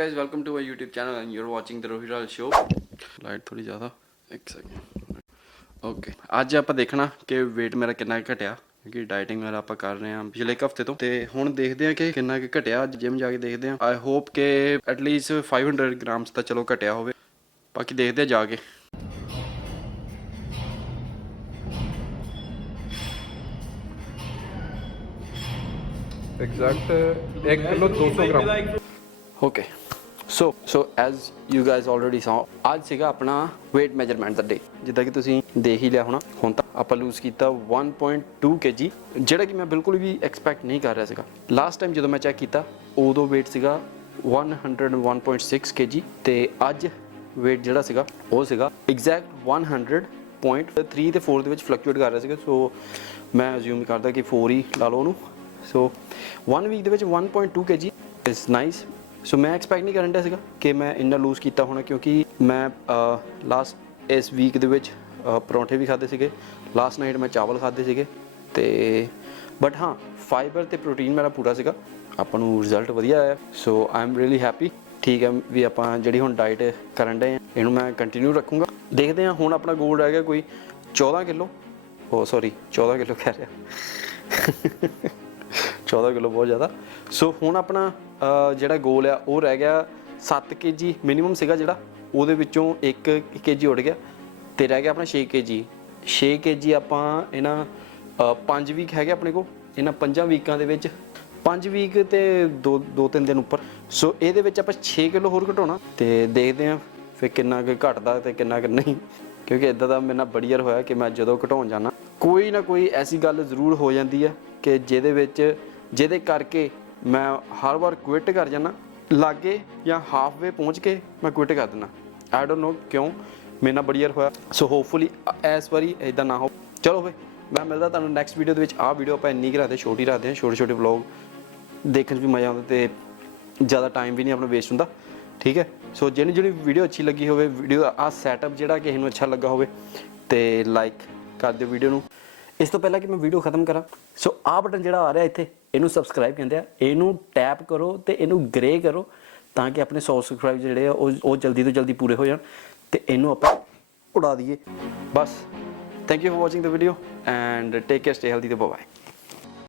guys, welcome to my YouTube channel and you're watching the Rohi show. Light थोड़ी ज़्यादा एक second okay ਅੱਜ ਆਪਾਂ ਦੇਖਣਾ ਕਿ weight ਮੇਰਾ ਕਿੰਨਾ ਘਟਿਆ क्योंकि डाइटिंग वगैरह आप कर रहे हैं पिछले एक हफ्ते तो हुण देखते हैं कि कितना घटिया जिम जाके देखते हैं आई होप कि एटलीस्ट 500 ग्राम्स तो चलो घटिया होवे बाकी देखते हैं जाके exact 1 kilo 200 gram okay so as you guys already saw ਅੱਜ ਸੀਗਾ ਆਪਣਾ weight measurement ਦਾ ਡੇ ਜਿੱਦਾਂ ਕਿ ਤੁਸੀਂ ਦੇਖ ਹੀ ਲਿਆ ਹੋਣਾ ਹੁਣ ਤਾਂ ਆਪਾਂ ਲੂਜ਼ ਕੀਤਾ 1.2 kg ਜਿਹੜਾ ਕਿ ਮੈਂ ਬਿਲਕੁਲ ਵੀ ਐਕਸਪੈਕਟ ਨਹੀਂ ਕਰ ਰਿਹਾ ਸੀਗਾ ਲਾਸਟ ਟਾਈਮ ਜਦੋਂ ਮੈਂ ਚੈੱਕ ਕੀਤਾ ਉਦੋਂ weight ਸੀਗਾ 101.6 kg ਤੇ ਅੱਜ weight ਜਿਹੜਾ ਸੀਗਾ ਉਹ ਸੀਗਾ ਐਗਜ਼ੈਕਟ 100.3 ਤੇ 4 ਦੇ ਵਿੱਚ ਫਲਕਚੁਏਟ ਕਰ ਰਿਹਾ ਸੀਗਾ ਸੋ ਮੈਂ ਅਸਿਊਮ ਕਰਦਾ ਕਿ 4 ਹੀ ਲਾ ਲਓ ਉਹਨੂੰ ਸੋ 1 ਵੀਕ ਦੇ ਵਿੱਚ 1.2 kg ਇਜ਼ ਨਾਈਸ ਸੋ ਮੈਂ ਐਕਸਪੈਕਟ ਨਹੀਂ ਕਰਨ ਡਿਆ ਸੀਗਾ ਕਿ ਮੈਂ ਇੰਨਾ ਲੂਜ਼ ਕੀਤਾ ਹੋਣਾ ਕਿਉਂਕਿ ਮੈਂ ਲਾਸਟ ਇਸ ਵੀਕ ਦੇ ਵਿੱਚ ਪਰੌਂਠੇ ਵੀ ਖਾਦੇ ਸੀਗੇ ਲਾਸਟ ਨਾਈਟ ਮੈਂ ਚਾਵਲ ਖਾਦੇ ਸੀਗੇ ਤੇ ਬਟ ਹਾਂ ਫਾਈਬਰ ਤੇ ਪ੍ਰੋਟੀਨ ਮੇਰਾ ਪੂਰਾ ਸੀਗਾ ਆਪਾਂ ਨੂੰ ਰਿਜ਼ਲਟ ਵਧੀਆ ਆਇਆ ਸੋ ਆਈ ਐਮ ਰੀਅਲੀ ਹੈਪੀ ਠੀਕ ਹੈ ਵੀ ਆਪਾਂ ਜਿਹੜੀ ਹੁਣ ਡਾਈਟ ਕਰਨ ਡਏ ਹਾਂ ਇਹਨੂੰ ਮੈਂ ਕੰਟੀਨਿਊ ਰੱਖੂੰਗਾ ਦੇਖਦੇ ਹਾਂ ਹੁਣ ਆਪਣਾ ਗੋਲ ਰਹਿ ਗਿਆ ਕੋਈ 14 ਕਿਲੋ ਉਹ ਸੌਰੀ 14 ਕਿਲੋ ਕਹਿ ਰਿਹਾ 14 ਕਿਲੋ ਬਹੁਤ ਜ਼ਿਆਦਾ ਸੋ ਹੁਣ ਆਪਣਾ ਜਿਹੜਾ ਗੋਲ ਆ ਉਹ ਰਹਿ ਗਿਆ 7 kg ਮਿਨੀਮਮ ਸੀਗਾ ਜਿਹੜਾ ਉਹਦੇ ਵਿੱਚੋਂ 1 kg ਉੱਡ ਗਿਆ ਤੇ ਰਹਿ ਗਿਆ ਆਪਣਾ 6 kg ਆਪਾਂ ਇਹਨਾਂ 5 ਵੀਕ ਹੈਗੇ ਆਪਣੇ ਕੋਲ ਇਹਨਾਂ 5 ਵੀਕਾਂ ਦੇ ਵਿੱਚ 5 ਵੀਕ ਤੇ 2-3 ਦਿਨ ਉੱਪਰ ਸੋ ਇਹਦੇ ਵਿੱਚ ਆਪਾਂ 6 ਕਿਲੋ ਹੋਰ ਘਟਾਉਣਾ ਤੇ ਦੇਖਦੇ ਹਾਂ ਫਿਰ ਕਿੰਨਾ ਕੁ ਘਟਦਾ ਤੇ ਕਿੰਨਾ ਕੁ ਨਹੀਂ ਕਿਉਂਕਿ ਇਦਾਂ ਦਾ ਮੇਰੇ ਨਾਲ ਬੜੀ ਵਾਰ ਹੋਇਆ ਕਿ ਮੈਂ ਜਦੋਂ ਘਟਾਉਣ ਜਾਣਾ ਕੋਈ ਨਾ ਕੋਈ ਐਸੀ ਗੱਲ ਜ਼ਰੂਰ ਹੋ ਜਾਂਦੀ ਹੈ ਕਿ ਜਿਹਦੇ ਕਰਕੇ ਮੈਂ ਹਰ ਵਾਰ ਕੁਇਟ ਕਰ ਜਾਣਾ ਲਾਗੇ ਜਾਂ ਹਾਫਵੇ ਪਹੁੰਚ ਕੇ ਮੈਂ ਕੁਇਟ ਕਰ ਦਿੰਦਾ ਆਈ ਡੋਨਟ ਨੋ ਕਿਉਂ ਮੇਰੇ ਨਾਲ ਬੜੀ ਵਾਰ ਹੋਇਆ ਸੋ ਹੋਪਫੁਲੀ ਇਸ ਵਾਰੀ ਇਦਾਂ ਨਾ ਹੋ ਚਲੋ ਫਿਰ ਮੈਂ ਮਿਲਦਾ ਤੁਹਾਨੂੰ ਨੈਕਸਟ ਵੀਡੀਓ ਦੇ ਵਿੱਚ ਆਹ ਵੀਡੀਓ ਆਪਾਂ ਇੰਨੀ ਕੁ ਰੱਖਦੇ ਛੋਟੀ ਰੱਖਦੇ ਹਾਂ ਛੋਟੇ ਵਲੌਗ ਦੇਖਣ 'ਚ ਵੀ ਮਜ਼ਾ ਆਉਂਦਾ ਤੇ ਜ਼ਿਆਦਾ ਟਾਈਮ ਵੀ ਨਹੀਂ ਆਪਣਾ ਵੇਸਟ ਹੁੰਦਾ ਠੀਕ ਹੈ ਸੋ ਜਿਹੜੀ ਵੀਡੀਓ ਅੱਛੀ ਲੱਗੀ ਹੋਵੇ ਵੀਡੀਓ ਦਾ ਆਹ ਸੈਟਅਪ ਜਿਹੜਾ ਕਿਸੇ ਨੂੰ ਅੱਛਾ ਲੱਗਾ ਹੋਵੇ ਤੇ ਲਾਈਕ ਕਰ ਦਿਓ ਵੀਡੀਓ ਨੂੰ ਇਸ ਤੋਂ ਪਹਿਲਾਂ ਕਿ ਮੈਂ ਵੀਡੀਓ ਖਤਮ ਕਰਾਂ ਸੋ ਆਹ ਬਟਨ ਜਿਹੜਾ ਆ ਰਿਹਾ ਇੱਥੇ ਇਹਨੂੰ ਸਬਸਕ੍ਰਾਈਬ ਕਹਿੰਦੇ ਆ ਇਹਨੂੰ ਟੈਪ ਕਰੋ ਤੇ ਇਹਨੂੰ ਗ੍ਰੇ ਕਰੋ ਤਾਂ ਕਿ ਆਪਣੇ 100 ਸਬਸਕ੍ਰਾਈਬ ਜਿਹੜੇ ਆ ਉਹ ਜਲਦੀ ਤੋਂ ਜਲਦੀ ਪੂਰੇ ਹੋ ਜਾਣ ਤੇ ਇਹਨੂੰ ਆਪਾਂ ਉਡਾ ਦਈਏ ਬਸ thank you for watching the video and take care stay healthy ਤੇ ਬਾਏ